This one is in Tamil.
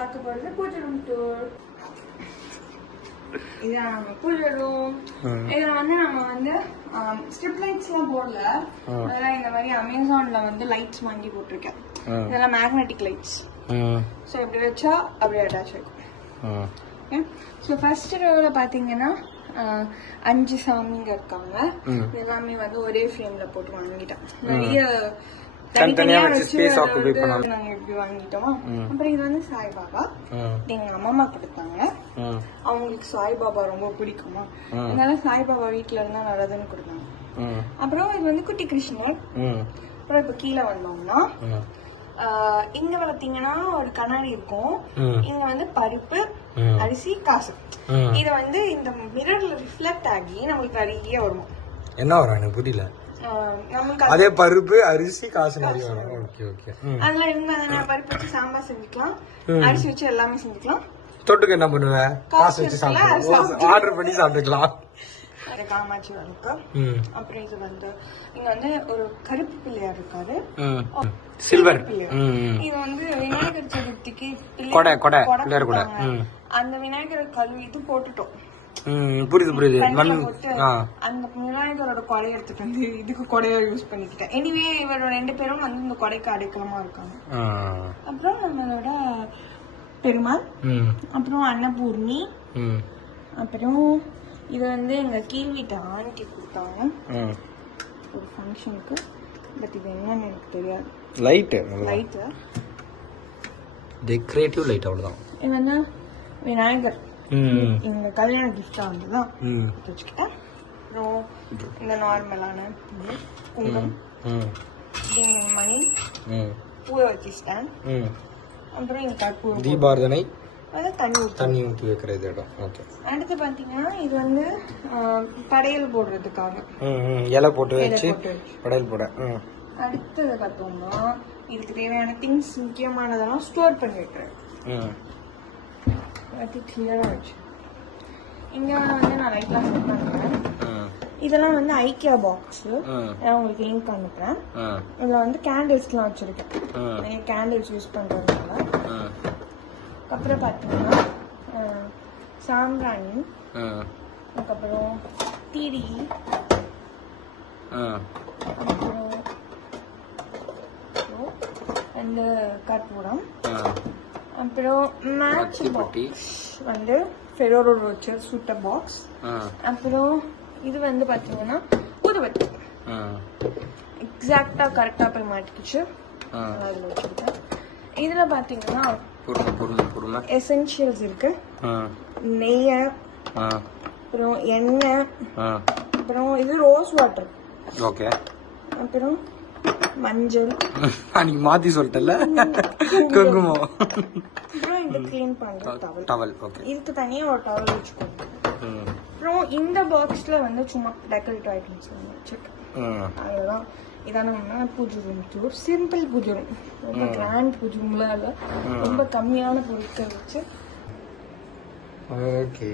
பார்க்க போறது பூஜை ரூம் டூர். இதான் நம்ம பூஜை ரூம். இதுல வந்து நம்ம வந்து ஸ்ட்ரிப் லைட்ஸ் எல்லாம் போடல. அதெல்லாம் இந்த மாதிரி அமேசான்ல வந்து லைட்ஸ் வாங்கி போட்டிருக்கேன். இதெல்லாம் மேக்னெட்டிக் லைட்ஸ். ஸோ இப்படி வச்சா அப்படியே அட்டாச் ஆகும். ஸோ ஃபர்ஸ்ட் ரோல பாத்தீங்கன்னா 5 சாமிங்க இருக்காங்க. எல்லாமே வந்து ஒரே ஃப்ரேம்ல போட்டு வாங்கிட்டேன். நிறைய தனித்தனியா வச்சு ஸ்பேஸ் ஆக்குபை பண்ணாங்க. நாங்க இப்படி வாங்கிட்டோமா. அப்புறம் இது வந்து சாய்பாபா. எங்க அம்மா கொடுத்தாங்க. அவங்களுக்கு சாய்பாபா ரொம்ப பிடிக்குமா, அதனால சாய்பாபா வீட்டுல இருந்தா நல்லதுன்னு கொடுத்தாங்க. அப்புறம் இது வந்து குட்டி கிருஷ்ணர். அப்புறம் இப்ப கீழே வந்தோம்னா இங்க பாத்தீங்கன்னா ஒரு கண்ணாடி இருக்கும். இங்க வந்து பருப்பு, அரிசி, காசு. இது வந்து இந்த மிரர்ல ரிஃப்ளெக்ட் ஆகி நம்மளுக்கு நிறைய வரும். என்ன வரும் எனக்கு புரியல. அதே பருப்பு, அரிசி, காசு மாதிரி வரும். Okay okay. அதுல இருந்தா பருப்பு வச்சு சாம்பார் செஞ்சுக்கலாம், அரிசி வச்சு எல்லாமே செஞ்சுக்கலாம். தொட்டுக்கு என்ன பண்ணுவ? காசு வச்சு சாப்பிடலாம், ஆர்டர் பண்ணி சாப்பிட்டுக்கலாம். காமாட்சி விளக்கு. அப்புறம் இது வந்து இங்க வந்து ஒரு கருப்பு பிள்ளையார் இருக்காரு, சில்வர். இது வந்து விநாயகர் சதுர்த்திக்கு அந்த விநாயகர் கழுவி இது போட்டுட்டோம். புரியுது புரியுது. அந்த விநாயகரோட கொடை எடுத்துட்டு வந்து இதுக்கு கொடையா யூஸ் பண்ணிக்கிட்டேன். எனிவே இவரோட 2 பேரும் வந்து இந்த கொடைக்கு அடைக்கலமா இருக்காங்க. அப்புறம் நம்மளோட பெருமாள், அப்புறம் அன்னபூர்ணி, அப்புறம் இது வந்து எங்க கீழ் வீட்டு ஆண்டி கொடுத்தாங்க ஒரு ஃபங்க்ஷனுக்கு. பட் இது என்னன்னு எனக்கு தெரியாது. லைட் டெக்கரேட்டிவ் லைட் அவ்வளவுதான். இது வந்து விநாயகர் எங்க கல்யாண கிஃப்டா வந்துதான் வச்சுக்கிட்டேன். அப்புறம் இந்த நார்மலான குங்கம், மணி, பூவை வச்சுட்டேன். அப்புறம் இந்த கற்பூரம், தீபாரதனை, தண்ணி ஊற்றி வைக்கிற இடம். ஓகே. அடுத்து பாத்தீங்கன்னா இது வந்து படையல் போடுறதுக்காக இலை போட்டு வச்சு படையல் போட. அடுத்தது பார்த்தோம்னா இதுக்கு தேவையான திங்ஸ் முக்கியமானதெல்லாம் ஸ்டோர் பண்ணி வைக்கிறேன். கிளியரா வச்சு இங்க வந்து நான் லைட்லாம் செட் பண்றேன். இதெல்லாம் வந்து ஐக்கியா பாக்ஸ். உங்களுக்கு லிங்க் அனுப்புறேன். இதுல வந்து கேண்டில்ஸ்லாம் வச்சிருக்கேன். கேண்டில்ஸ் யூஸ் பண்றதுனால. அப்புறம் பாத்தீங்கன்னா சாம்பிராணி, அதுக்கப்புறம் தீடி, அப்புறம் அந்த கற்பூரம், அப்புறம் மேட்ச் பாக்ஸ் வந்து ஃபெரோரோ ரோச்சர் சூட்டர் பாக்ஸ். அப்புறம் இது வந்து பாத்தீங்கன்னா ஊதுபத்தி எக்ஸாக்டா கரெக்டா போய் மாட்டிக்கிச்சு. அதுல வச்சிருக்கேன். இதுல பாத்தீங்கன்னா எசென்ஷியல்ஸ் இருக்கு. நெய்ய, அப்புறம் எண்ணெய், அப்புறம் இது ரோஸ் வாட்டர். ஓகே. அப்புறம் மஞ்சள், அன்னைக்கு மாத்தி சொல்லிட்டல, குங்குமம். அப்புறம் இந்த க்ளீன் பண்ற டவல். ஓகே. இதுக்கு தனியா ஒரு டவல் வச்சுக்கோங்க. அப்புறம் இந்த பாக்ஸ்ல வந்து சும்மா டெக்கரேட்டிவ் ஐட்டம்ஸ் வச்சிருக்கேன். அதெல்லாம் இதான பூஜை ரூம் டூர். சிம்பிள் பூஜை ரூம், ரொம்ப கிராண்ட் பூஜை ரூம்லாம் இல்ல, ரொம்ப கம்மியான பொருட்கள் வச்சு. ஓகே.